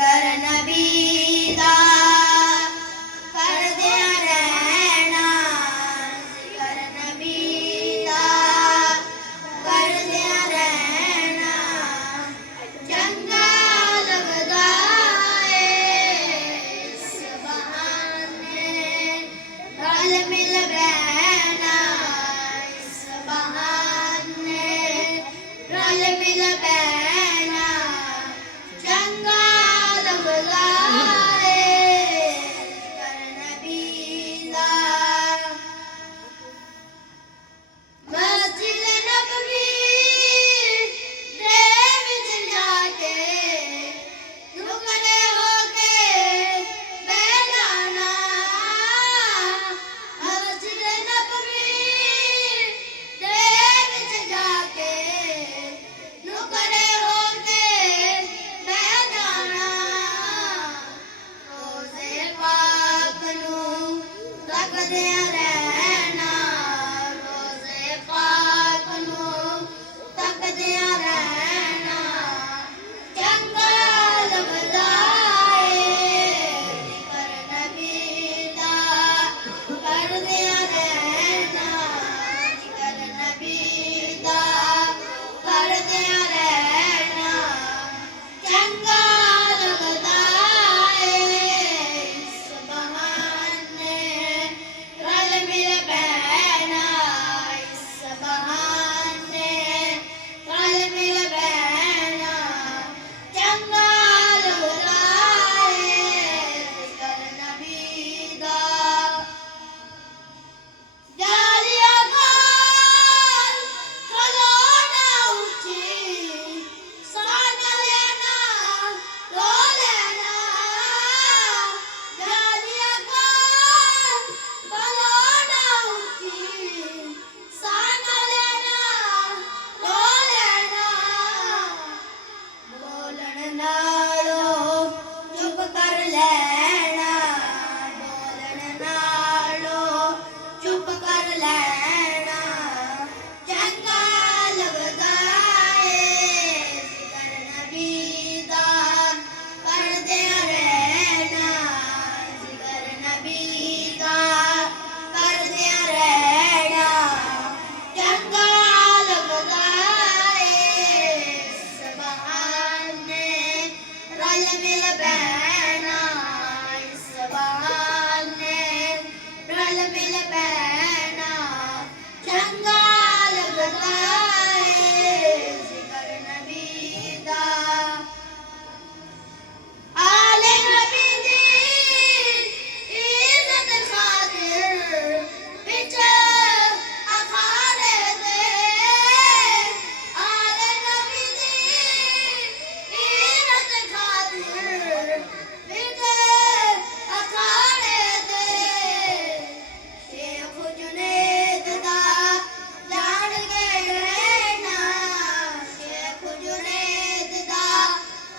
जिकर नबी दा करदिया रहना, जिकर नबी दा करदिया रहना, चंगा लगदा है इस बहाने रल मिल बहना, इस बहाने रल मिल बहना, चंगा लगदा है जिकर नबी दा। मस्जिद नबवी दे विच जाके रुकने होके बैठ जाना, मस्जिद नबवी दे विच जाके रुकने होके बैठ जाना, रोज़े पाक नूं तकदिया रहना, रोज़े पाक नूं तकदिया रहना, चंगा लगदा है जिकर नबी दा करदिया रहना, जिकर नबी दा करदिया रहना, चंगा लगदा है इस बहाने रल मिल बहना, इस बहाने रल मिल बहना, चंगा लगदा है जिकर नबी दा। जालिया घोर खलोना उठी, सान लेना रो लेना, जालिया घोर खलोना उठी, सान लेना रो लेना, बोलन नालों चुप कर लेना, बोलन नालों चुप कर लेना, चंगा लगदा है जिकर नबी दा करदिया रहना, जिकर नबी दा करदिया रहना, चंगा लगदा है इस बहाने रल मिल बहना, इस बहाने रल मिल बहना, चंगा लगदा है जिकर नबी दा। आले नबी दी इज्जत खातिर विच अखाड़े दे, आले नबी दी इज्जत खातिर विच अखाड़े दे, शेख जुनैद दा जान के रहना, शेख जुनैद दा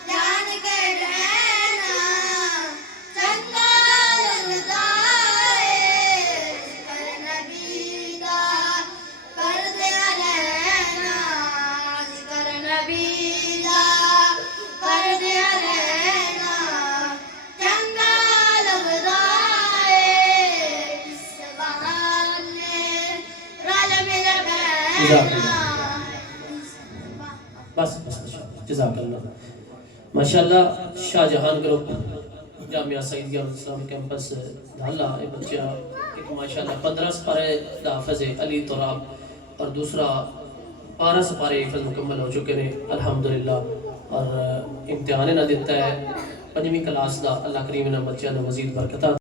जान के रहना, चंगा लगदा है जिकर नबी दा करदिया रहना, जिकर नबी दा करदिया रहना, चंगा लगदा है इस बहाने रल मिल बहना। बस जज़ाकल्लाह। माशाअल्लाह Shahjahan group Jamia Saeedia Islamic campus Dhala ये बच्चा एक माशाअल्लाह 15 सपारे दा हाफिज़ अली तुराब और दूसरा 12 सपारे हिफ्ज़ मुकम्मल हो चुके हैं अल्हम्दुलिल्लाह, और इम्तिहान ना दिता है 5वीं क्लास दा। अल्लाह करीम ने बच्चों ने मज़ीद बरकत